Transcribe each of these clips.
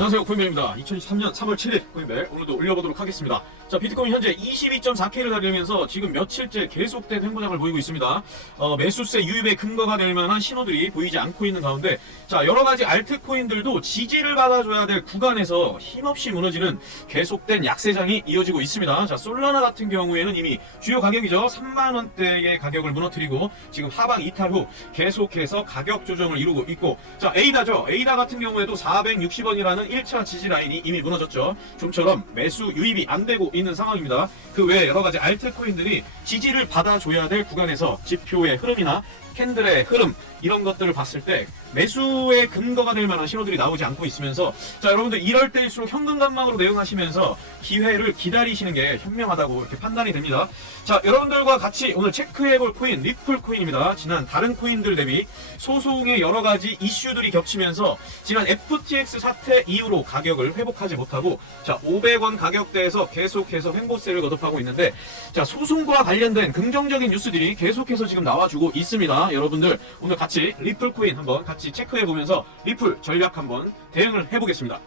안녕하세요, 코인벨입니다. 2023년 3월 7일 코인벨 오늘도 올려보도록 하겠습니다. 자, 비트코인 현재 22.4K를 달리면서 지금 며칠째 계속된 횡보장을 보이고 있습니다. 매수세 유입의 근거가 될 만한 신호들이 보이지 않고 있는 가운데, 자, 여러가지 알트코인들도 지지를 받아줘야 될 구간에서 힘없이 무너지는 계속된 약세장이 이어지고 있습니다. 자, 솔라나 같은 경우에는 이미 주요 가격이죠, 3만원대의 가격을 무너뜨리고 지금 하방 이탈 후 계속해서 가격 조정을 이루고 있고, 자, 에이다죠. 에이다 같은 경우에도 460원이라는 1차 지지 라인이 이미 무너졌죠. 좀처럼 매수 유입이 안 되고 있는 상황입니다. 그 외에 여러가지 알트코인들이 지지를 받아줘야 될 구간에서 지표의 흐름이나 캔들의 흐름, 이런 것들을 봤을 때 매수의 근거가 될 만한 신호들이 나오지 않고 있으면서, 자, 여러분들 이럴 때일수록 현금감망으로 대응하시면서 기회를 기다리시는 게 현명하다고 이렇게 판단이 됩니다. 자, 여러분들과 같이 오늘 체크해볼 코인 리플 코인입니다. 지난 다른 코인들 대비 소송의 여러가지 이슈들이 겹치면서 지난 FTX 사태 이후로 가격을 회복하지 못하고, 자, 500원 가격대에서 계속해서 횡보세를 거듭하고 있는데, 자, 소송과 관련된 긍정적인 뉴스들이 계속해서 지금 나와주고 있습니다. 여러분들 오늘 같이 리플 코인 한번 같이 체크해보면서 리플 전략 한번 대응을 해보겠습니다.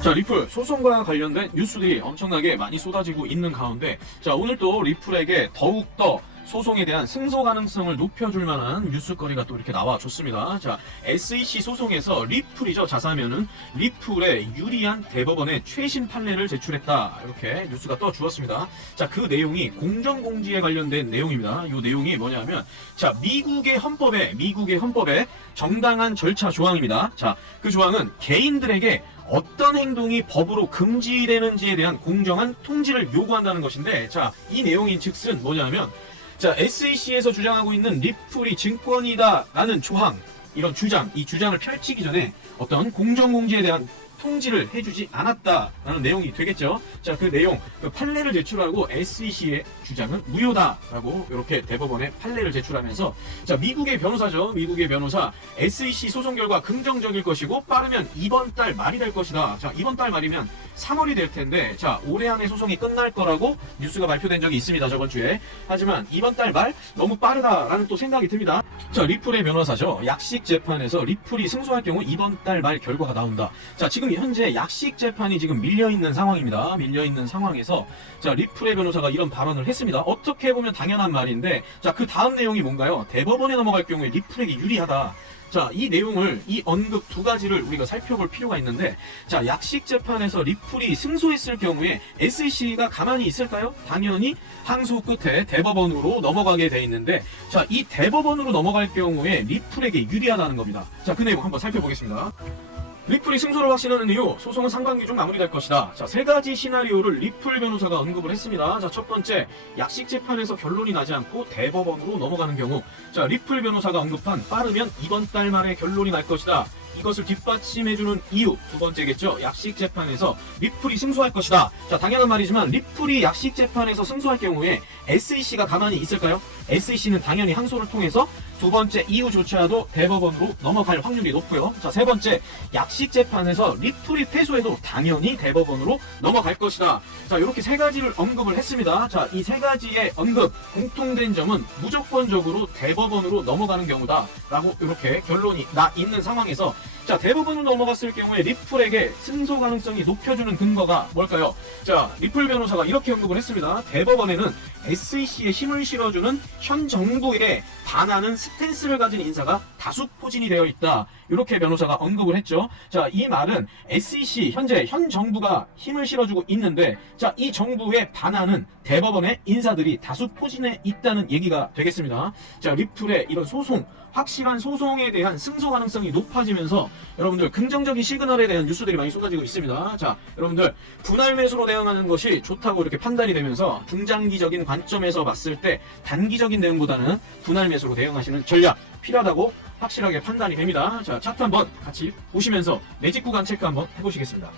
자, 리플 소송과 관련된 뉴스들이 엄청나게 많이 쏟아지고 있는 가운데, 자, 오늘 또 리플에게 더욱더 소송에 대한 승소 가능성을 높여줄 만한 뉴스거리가 또 이렇게 나와줬습니다. 자, SEC 소송에서 리플이죠, 자사면은 리플에 유리한 대법원의 최신 판례를 제출했다, 이렇게 뉴스가 떠주었습니다. 자, 그 내용이 공정공지에 관련된 내용입니다. 이 내용이 뭐냐면, 자, 미국의 헌법에 정당한 절차 조항입니다. 자, 그 조항은 개인들에게 어떤 행동이 법으로 금지되는지에 대한 공정한 통지를 요구한다는 것인데, 자, 이 내용인 즉슨 뭐냐면, 자, SEC에서 주장하고 있는 리플이 증권이다라는 조항, 이런 주장, 이 주장을 펼치기 전에 어떤 공정공지에 대한 통지를 해주지 않았다라는 내용이 되겠죠. 자, 그 내용, 그 판례를 제출하고 SEC의 주장은 무효다라고 이렇게 대법원에 판례를 제출하면서, 자, 미국의 변호사죠. 미국의 변호사, SEC 소송 결과 긍정적일 것이고 빠르면 이번 달 말이 될 것이다. 자, 이번 달 말이면 3월이 될 텐데, 자, 올해 안에 소송이 끝날 거라고 뉴스가 발표된 적이 있습니다, 저번 주에. 하지만 이번 달 말 너무 빠르다라는 또 생각이 듭니다. 자, 리플의 변호사죠. 약식 재판에서 리플이 승소할 경우 이번 달 말 결과가 나온다. 자, 지금 현재 약식 재판이 지금 밀려있는 상황입니다. 밀려있는 상황에서, 자, 리플의 변호사가 이런 발언을 했습니다. 어떻게 보면 당연한 말인데, 자, 그 다음 내용이 뭔가요? 대법원에 넘어갈 경우에 리플에게 유리하다. 자, 이 내용을, 이 언급 두 가지를 우리가 살펴볼 필요가 있는데, 자, 약식 재판에서 리플이 승소했을 경우에 SEC가 가만히 있을까요? 당연히 항소 끝에 대법원으로 넘어가게 돼 있는데, 자, 이 대법원으로 넘어갈 경우에 리플에게 유리하다는 겁니다. 자, 그 내용 한번 살펴보겠습니다. 리플이 승소를 확신하는 이유, 소송은 상반기 중 마무리될 것이다. 자, 세 가지 시나리오를 리플 변호사가 언급을 했습니다. 자, 첫 번째, 약식 재판에서 결론이 나지 않고 대법원으로 넘어가는 경우, 자, 리플 변호사가 언급한 빠르면 이번 달 말에 결론이 날 것이다. 이것을 뒷받침해주는 이유, 두 번째겠죠. 약식 재판에서 리플이 승소할 것이다. 자, 당연한 말이지만 리플이 약식 재판에서 승소할 경우에 SEC가 가만히 있을까요? SEC는 당연히 항소를 통해서 두 번째 이유조차도 대법원으로 넘어갈 확률이 높고요. 자, 세 번째, 약식 재판에서 리플이 패소해도 당연히 대법원으로 넘어갈 것이다. 자, 이렇게 세 가지를 언급을 했습니다. 자, 이 세 가지의 언급, 공통된 점은 무조건적으로 대법원으로 넘어가는 경우다 라고 이렇게 결론이 나 있는 상황에서, 자, 대법원으로 넘어갔을 경우에 리플에게 승소 가능성이 높여주는 근거가 뭘까요? 자, 리플 변호사가 이렇게 언급을 했습니다. 대법원에는 SEC에 힘을 실어주는 현 정부에 반하는 스탠스를 가진 인사가 다수 포진이 되어 있다. 이렇게 변호사가 언급을 했죠. 자, 이 말은 SEC, 현재 현 정부가 힘을 실어주고 있는데, 자, 이 정부에 반하는 대법원의 인사들이 다수 포진해 있다는 얘기가 되겠습니다. 자, 리플의 이런 소송, 확실한 소송에 대한 승소 가능성이 높아지면서 여러분들 긍정적인 시그널에 대한 뉴스들이 많이 쏟아지고 있습니다. 자, 여러분들 분할 매수로 대응하는 것이 좋다고 이렇게 판단이 되면서 중장기적인 관점에서 봤을 때 단기적인 대응보다는 분할 매수로 대응하시는 전략 필요하다고 확실하게 판단이 됩니다. 자, 차트 한번 같이 보시면서 매직 구간 체크 한번 해보시겠습니다.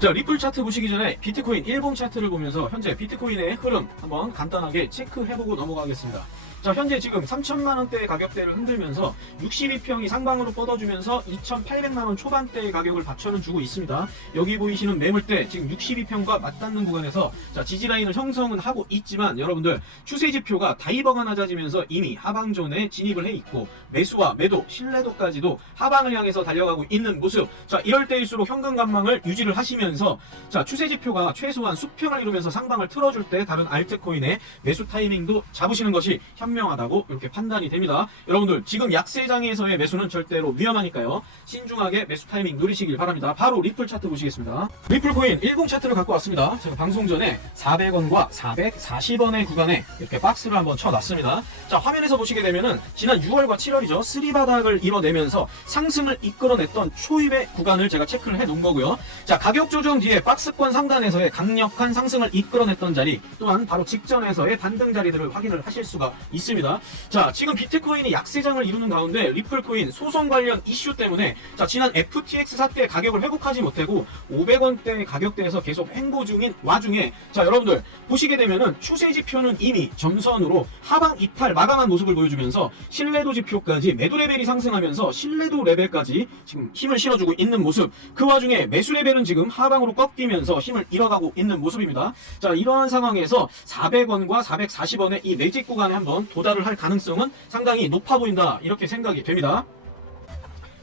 자, 리플 차트 보시기 전에 비트코인 일봉 차트를 보면서 현재 비트코인의 흐름 한번 간단하게 체크해보고 넘어가겠습니다. 자, 현재 지금 3천만 원대의 가격대를 흔들면서 62평이 상방으로 뻗어주면서 2,800만 원 초반대의 가격을 받쳐는 주고 있습니다. 여기 보이시는 매물대 지금 62평과 맞닿는 구간에서 자, 지지라인을 형성은 하고 있지만 여러분들 추세지표가 다이버가 낮아지면서 이미 하방존에 진입을 해 있고 매수와 매도, 신뢰도까지도 하방을 향해서 달려가고 있는 모습. 자, 이럴 때일수록 현금 관망을 유지를 하시면서 자, 추세지표가 최소한 수평을 이루면서 상방을 틀어줄 때 다른 알트코인의 매수 타이밍도 잡으시는 것이 현명하다고 이렇게 판단이 됩니다. 여러분들 지금 약세장에서의 매수는 절대로 위험하니까요. 신중하게 매수 타이밍 노리시길 바랍니다. 바로 리플 차트 보시겠습니다. 리플 코인 10 차트를 갖고 왔습니다. 제가 방송 전에 400원과 440원의 구간에 이렇게 박스를 한번 쳐놨습니다. 자, 화면에서 보시게 되면은 지난 6월과 7월이죠. 쓰리바닥을 이뤄내면서 상승을 이끌어냈던 초입의 구간을 제가 체크를 해 놓은 거고요. 자, 가격 조정 뒤에 박스권 상단에서의 강력한 상승을 이끌어냈던 자리 또한 바로 직전에서의 반등 자리들을 확인을 하실 수가 있습니다. 자, 지금 비트코인이 약세장을 이루는 가운데 리플코인 소송 관련 이슈 때문에 자, 지난 FTX 사태 가격을 회복하지 못하고 500원대 가격대에서 계속 횡보 중인 와중에 자, 여러분들 보시게 되면은 추세 지표는 이미 점선으로 하방 이탈 마감한 모습을 보여주면서 신뢰도 지표까지 매도 레벨이 상승하면서 신뢰도 레벨까지 지금 힘을 실어주고 있는 모습. 그 와중에 매수 레벨은 지금 하방으로 꺾이면서 힘을 잃어가고 있는 모습입니다. 자, 이러한 상황에서 400원과 440원의 이 매직 구간에 한번 도달을 할 가능성은 상당히 높아 보인다 이렇게 생각이 됩니다.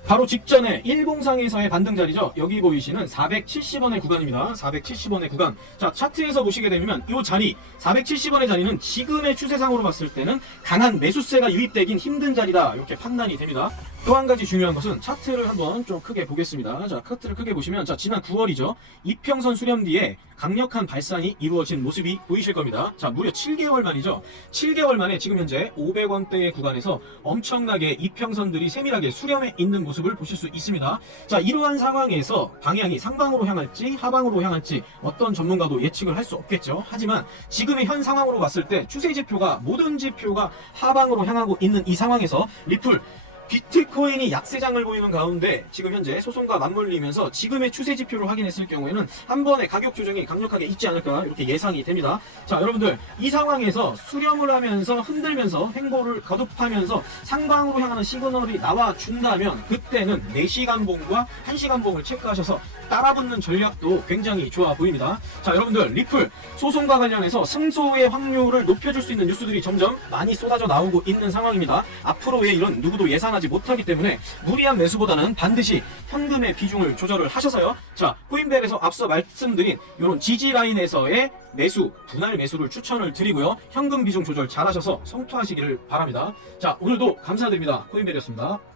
바로 직전에 10상에서의 반등 자리죠. 여기 보이시는 470원의 구간입니다. 470원의 구간. 자, 차트에서 보시게 되면 이 자리 470원의 자리는 지금의 추세상으로 봤을 때는 강한 매수세가 유입되긴 힘든 자리다 이렇게 판단이 됩니다. 또 한 가지 중요한 것은 차트를 한번 좀 크게 보겠습니다. 자, 차트를 크게 보시면 자, 지난 9월이죠. 이평선 수렴 뒤에 강력한 발산이 이루어진 모습이 보이실 겁니다. 자, 무려 7개월 만이죠. 7개월 만에 지금 현재 500원대의 구간에서 엄청나게 이평선들이 세밀하게 수렴해 있는 모습을 보실 수 있습니다. 자, 이러한 상황에서 방향이 상방으로 향할지 하방으로 향할지 어떤 전문가도 예측을 할 수 없겠죠. 하지만 지금의 현 상황으로 봤을 때 추세 지표가 모든 지표가 하방으로 향하고 있는 이 상황에서 리플 비트코인이 약세장을 보이는 가운데 지금 현재 소송과 맞물리면서 지금의 추세 지표를 확인했을 경우에는 한 번의 가격 조정이 강력하게 있지 않을까 이렇게 예상이 됩니다. 자, 여러분들 이 상황에서 수렴을 하면서 흔들면서 횡보를 거듭하면서 상방으로 향하는 시그널이 나와준다면 그때는 4시간 봉과 1시간 봉을 체크하셔서 따라붙는 전략도 굉장히 좋아 보입니다. 자, 여러분들 리플 소송과 관련해서 승소의 확률을 높여줄 수 있는 뉴스들이 점점 많이 쏟아져 나오고 있는 상황입니다. 앞으로의 일은 누구도 예상하지 못하기 때문에 무리한 매수보다는 반드시 현금의 비중을 조절을 하셔서요. 자, 코인벨에서 앞서 말씀드린 이런 지지 라인에서의 매수, 분할 매수를 추천을 드리고요. 현금 비중 조절 잘 하셔서 성투하시기를 바랍니다. 자, 오늘도 감사드립니다. 코인벨이었습니다.